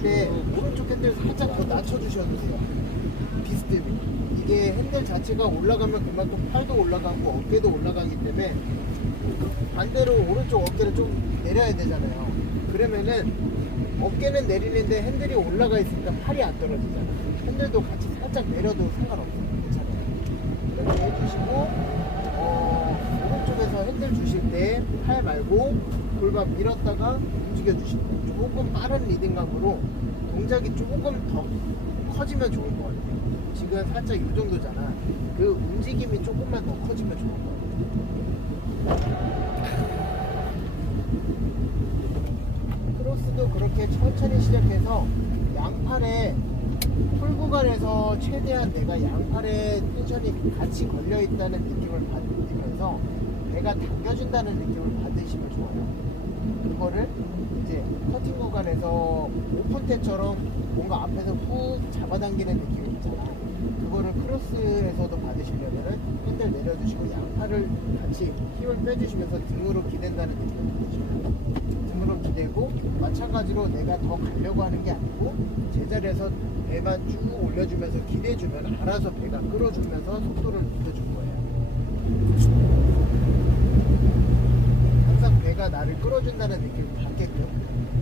때 오른쪽 핸들 살짝 더 낮춰주셔도 돼요. 비스듬히. 이게 핸들 자체가 올라가면 그만큼 팔도 올라가고 어깨도 올라가기 때문에 반대로 오른쪽 어깨를 좀 내려야 되잖아요. 그러면은 어깨는 내리는데 핸들이 올라가 있으니까 팔이 안 떨어지잖아. 핸들도 같이 살짝 내려도 상관없어요. 괜찮아요. 이렇게 해주시고 어, 주실 때 팔 말고 골반 밀었다가 움직여 돼요. 조금 빠른 리딩감으로 동작이 조금 더 커지면 좋을 것 같아요. 지금 살짝 이 정도잖아. 그 움직임이 조금만 더 커지면 좋을 것 같아요. 크로스도 그렇게 천천히 시작해서 양팔에 풀 구간에서 최대한 내가 양팔에 텐션이 같이 걸려 있다는 느낌을 받으 면서 배가 당겨진다는 느낌을 받으시면 좋아요. 그거를 이제 커팅 구간에서 오픈테처럼 뭔가 앞에서 훅 잡아당기는 느낌이 있잖아. 그거를 크로스에서도 받으시려면은 핸들 내려주시고 양팔을 같이 힘을 빼주시면서 등으로 기댄다는 느낌을 받으시면. 등으로 기대고 마찬가지로 내가 더 가려고 하는 게 아니고 제자리에서 배만 쭉 올려주면서 기대주면 알아서 배가 끌어주면서 속도를 높여줄 거예요. 나를 끌어준다는 느낌을 받게끔